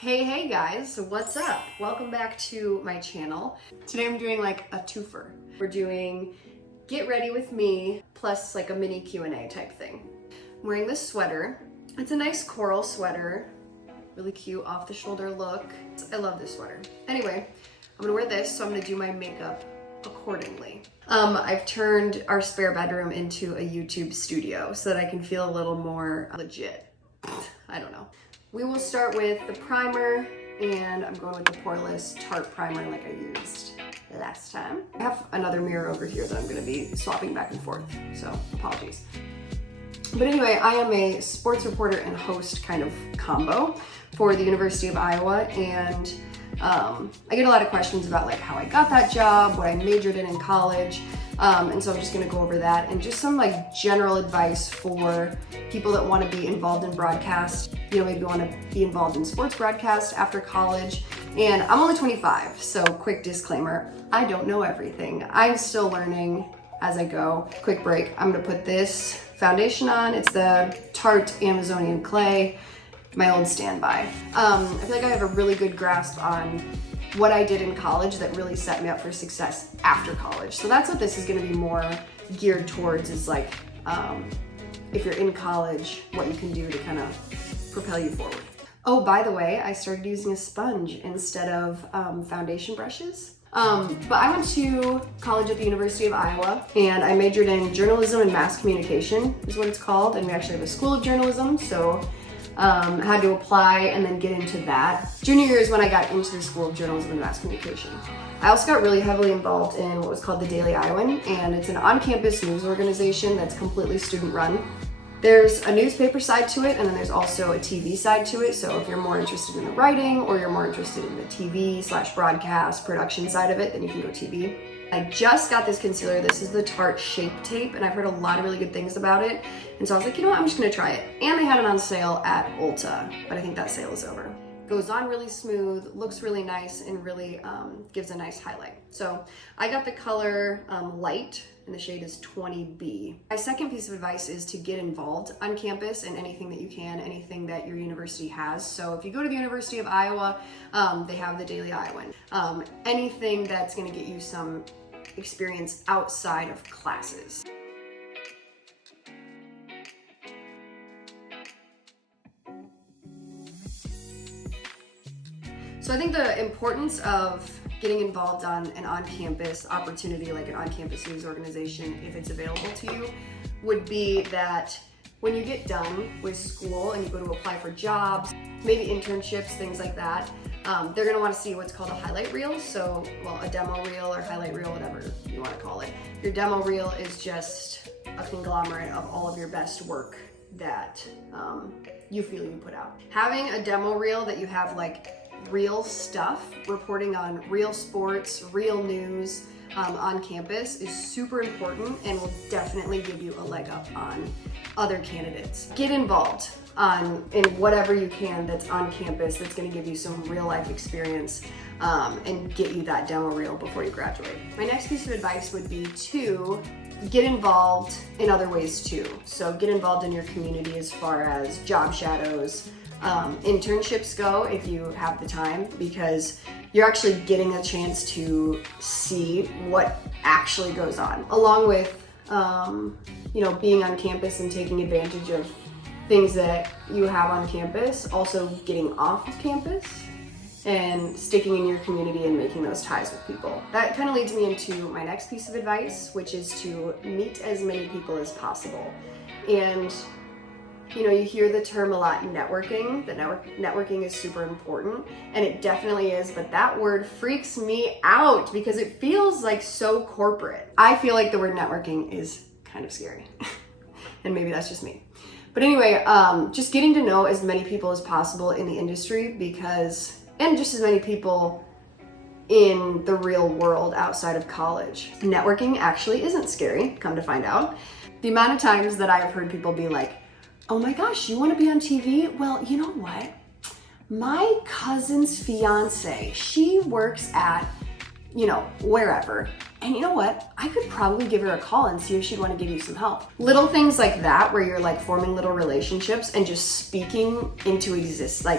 Hey guys, what's up? Welcome back to my channel. Today I'm doing like a twofer. We're doing get ready with me plus like a mini Q&A type thing. I'm wearing this sweater. It's a nice coral sweater. Really cute off the shoulder look. I love this sweater. Anyway, I'm gonna wear this, so I'm gonna do my makeup accordingly. I've turned our spare bedroom into a YouTube studio so that I can feel a little more legit. I don't know. We will start with the primer, and I'm going with the Poreless Tarte Primer like I used last time. I have another mirror over here that I'm gonna be swapping back and forth, so apologies. But anyway, I am a sports reporter and host kind of combo for the University of Iowa, and I get a lot of questions about like how I got that job, what I majored in college, and so I'm just gonna go over that and just some like general advice for people that wanna be involved in broadcast, maybe wanna be involved in sports broadcast after college. And I'm only 25, so quick disclaimer, I don't know everything. I'm still learning as I go. Quick break, I'm gonna put this foundation on. It's the Tarte Amazonian Clay, my old standby. I feel like I have a really good grasp on what I did in college that really set me up for success after college. So that's what this is gonna be more geared towards, is like, if you're in college, what you can do to kind of propel you forward. Oh, by the way, I started using a sponge instead of foundation brushes. But I went to college at the University of Iowa, and I majored in journalism and mass communication is what it's called. And we actually have a school of journalism, so had to apply and then get into that. Junior year is when I got into the School of Journalism and Mass Communication. I also got really heavily involved in what was called the Daily Iowan, and it's an on-campus news organization that's completely student-run. There's a newspaper side to it, and then there's also a TV side to it. So if you're more interested in the writing, or you're more interested in the TV/broadcast production side of it, then you can go TV. I just got this concealer. This is the Tarte Shape Tape, and I've heard a lot of really good things about it. And so I was like, I'm just gonna try it. And they had it on sale at Ulta, but I think that sale is over. Goes on really smooth, looks really nice, and really gives a nice highlight. So I got the color Light, and the shade is 20B. My second piece of advice is to get involved on campus in anything that you can, anything that your university has. So if you go to the University of Iowa, they have the Daily Iowan. Anything that's gonna get you some experience outside of classes. So I think the importance of getting involved on an on-campus opportunity, like an on-campus news organization, if it's available to you, would be that when you get done with school and you go to apply for jobs, maybe internships, things like that, they're gonna wanna see what's called a highlight reel. So, a demo reel or highlight reel, whatever you wanna call it. Your demo reel is just a conglomerate of all of your best work that you feel you put out. Having a demo reel that you have like real stuff, reporting on real sports, real news on campus is super important and will definitely give you a leg up on other candidates. Get involved in whatever you can that's on campus that's gonna give you some real life experience and get you that demo reel before you graduate. My next piece of advice would be to get involved in other ways too. So get involved in your community as far as job shadows, internships go if you have the time, because you're actually getting a chance to see what actually goes on, along with being on campus and taking advantage of things that you have on campus, also getting off of campus and sticking in your community and making those ties with people. That kind of leads me into my next piece of advice, which is to meet as many people as possible. And you hear the term a lot, networking. That networking is super important, and it definitely is, but that word freaks me out because it feels like so corporate. I feel like the word networking is kind of scary, and maybe that's just me. But anyway, just getting to know as many people as possible in the industry, and just as many people in the real world outside of college. Networking actually isn't scary, come to find out. The amount of times that I've heard people be like, oh my gosh, you want to be on TV? Well, you know what? My cousin's fiance, she works at, wherever. And you know what? I could probably give her a call and see if she'd want to give you some help. Little things like that, where you're like forming little relationships and just speaking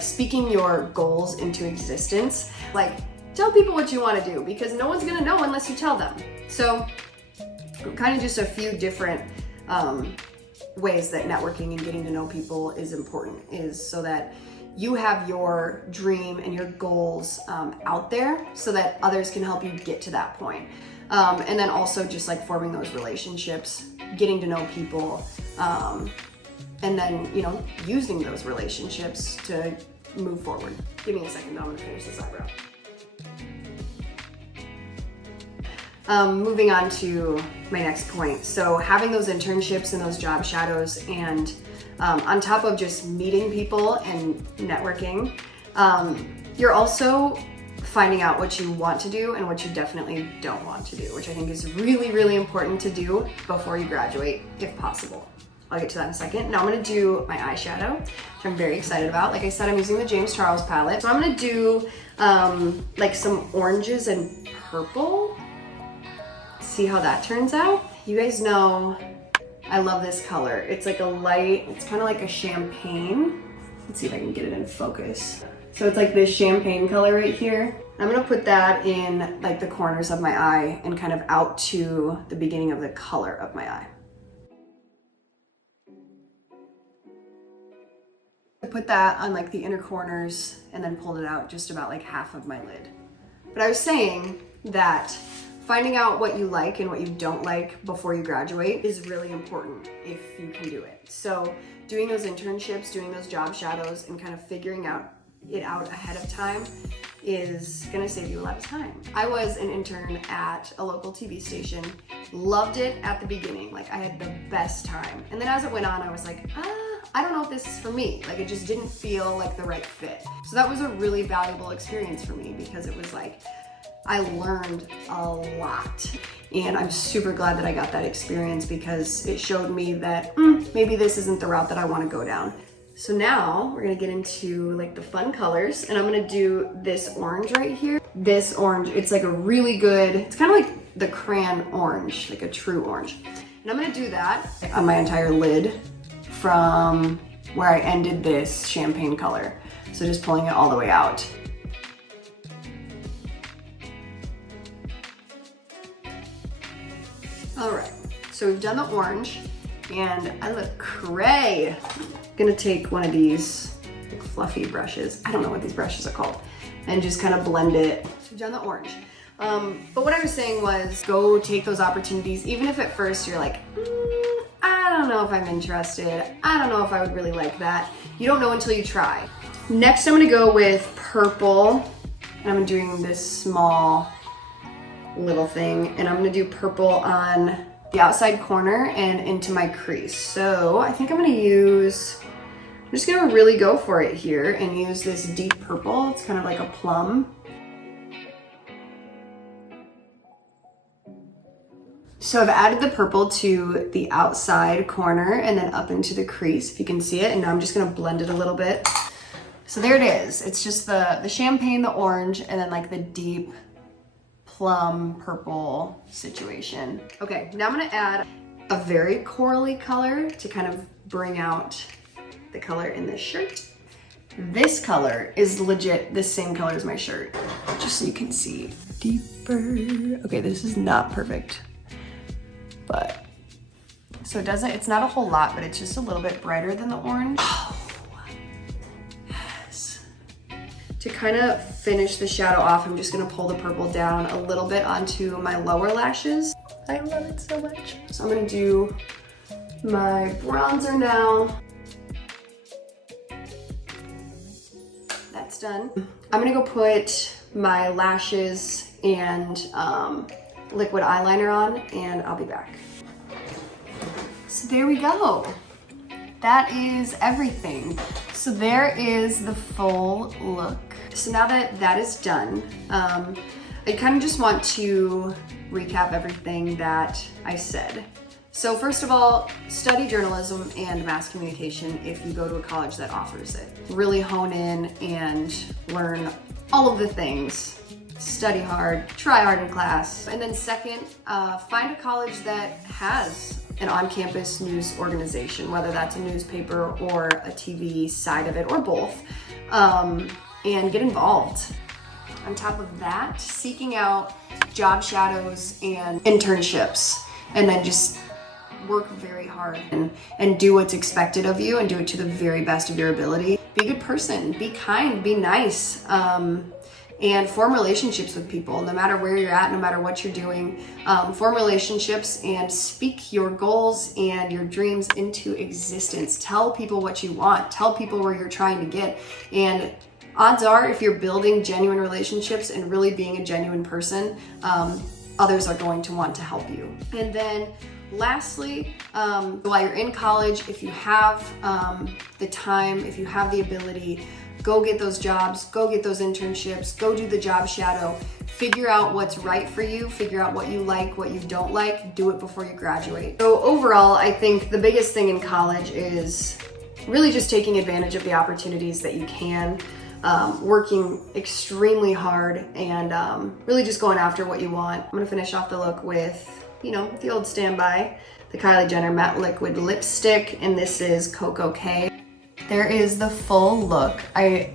speaking your goals into existence. Like, tell people what you want to do, because no one's gonna know unless you tell them. So kind of just a few different ways that networking and getting to know people is important, is so that you have your dream and your goals out there so that others can help you get to that point. And then also just like forming those relationships, getting to know people, and then, you know, using those relationships to move forward. Give me a second, I'm gonna finish this eyebrow. Moving on to my next point. So having those internships and those job shadows, and on top of just meeting people and networking, you're also finding out what you want to do and what you definitely don't want to do, which I think is really, really important to do before you graduate, if possible. I'll get to that in a second. Now I'm gonna do my eyeshadow, which I'm very excited about. Like I said, I'm using the James Charles palette. So I'm gonna do like some oranges and purple. See how that turns out. You guys know I love this color. It's like a light, it's kind of like a champagne. Let's see if I can get it in focus. So it's like this champagne color right here. I'm gonna put that in like the corners of my eye and kind of out to the beginning of the color of my eye. I put that on like the inner corners and then pulled it out just about like half of my lid. But I was saying that finding out what you like and what you don't like before you graduate is really important if you can do it. So doing those internships, doing those job shadows, and kind of figuring it out ahead of time is gonna save you a lot of time. I was an intern at a local TV station, loved it at the beginning, like I had the best time. And then as it went on, I was like, I don't know if this is for me. Like it just didn't feel like the right fit. So that was a really valuable experience for me, because it was like, I learned a lot. And I'm super glad that I got that experience, because it showed me that maybe this isn't the route that I wanna go down. So now we're gonna get into like the fun colors, and I'm gonna do this orange right here. This orange, it's like a really good, it's kind of like the crayon orange, like a true orange. And I'm gonna do that on my entire lid from where I ended this champagne color. So just pulling it all the way out. All right, so we've done the orange, and I look cray. Gonna take one of these like fluffy brushes, I don't know what these brushes are called, and just kind of blend it. So we've done the orange. But what I was saying was, go take those opportunities, even if at first you're like, I don't know if I'm interested, I don't know if I would really like that. You don't know until you try. Next, I'm gonna go with purple, and I'm doing this small little thing, and I'm gonna do purple on the outside corner and into my crease. So I think I'm just gonna really go for it here and use this deep purple. It's kind of like a plum. So I've added the purple to the outside corner and then up into the crease, if you can see it, and now I'm just gonna blend it a little bit. So there it is. It's just the champagne, the orange, and then like the deep plum purple situation. Okay, now I'm gonna add a very corally color to kind of bring out the color in this shirt. This color is legit the same color as my shirt, just so you can see deeper. Okay, this is not perfect, but so it's not a whole lot, but it's just a little bit brighter than the orange. To kind of finish the shadow off, I'm just gonna pull the purple down a little bit onto my lower lashes. I love it so much. So I'm gonna do my bronzer now. That's done. I'm gonna go put my lashes and liquid eyeliner on, and I'll be back. So there we go. That is everything. So there is the full look. So now that that is done, I kind of just want to recap everything that I said. So first of all, study journalism and mass communication if you go to a college that offers it. Really hone in and learn all of the things study hard, try hard in class. And then second, find a college that has an on-campus news organization, whether that's a newspaper or a TV side of it, or both, and get involved. On top of that, seeking out job shadows and internships, and then just work very hard and do what's expected of you and do it to the very best of your ability. Be a good person, be kind, be nice, and form relationships with people, no matter where you're at, no matter what you're doing. Form relationships and speak your goals and your dreams into existence. Tell people what you want, tell people where you're trying to get, and odds are, if you're building genuine relationships and really being a genuine person, others are going to want to help you. And then lastly, while you're in college, if you have the time, if you have the ability, go get those jobs, go get those internships, go do the job shadow, figure out what's right for you, figure out what you like, what you don't like, do it before you graduate. So overall, I think the biggest thing in college is really just taking advantage of the opportunities that you can, working extremely hard, and really just going after what you want. I'm gonna finish off the look with, the old standby, the Kylie Jenner Matte Liquid Lipstick, and this is Coco K. There is the full look. I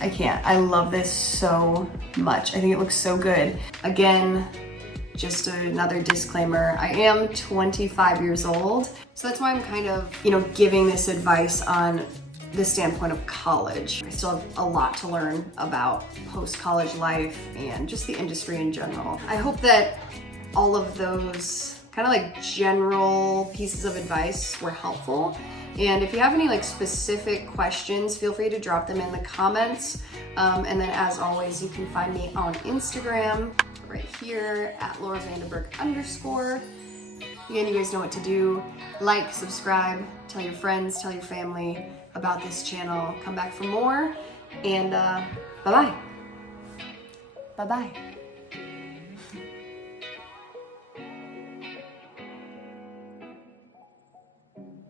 can't. I love this so much. I think it looks so good. Again, just another disclaimer, I am 25 years old, so that's why I'm kind of, giving this advice on the standpoint of college. I still have a lot to learn about post-college life and just the industry in general. I hope that all of those kind of like general pieces of advice were helpful. And if you have any specific questions, feel free to drop them in the comments. And then as always, you can find me on Instagram right here at @LauraVandenberg_. Again, you guys know what to do. Like, subscribe, tell your friends, tell your family about this channel. Come back for more, and bye-bye. Bye-bye.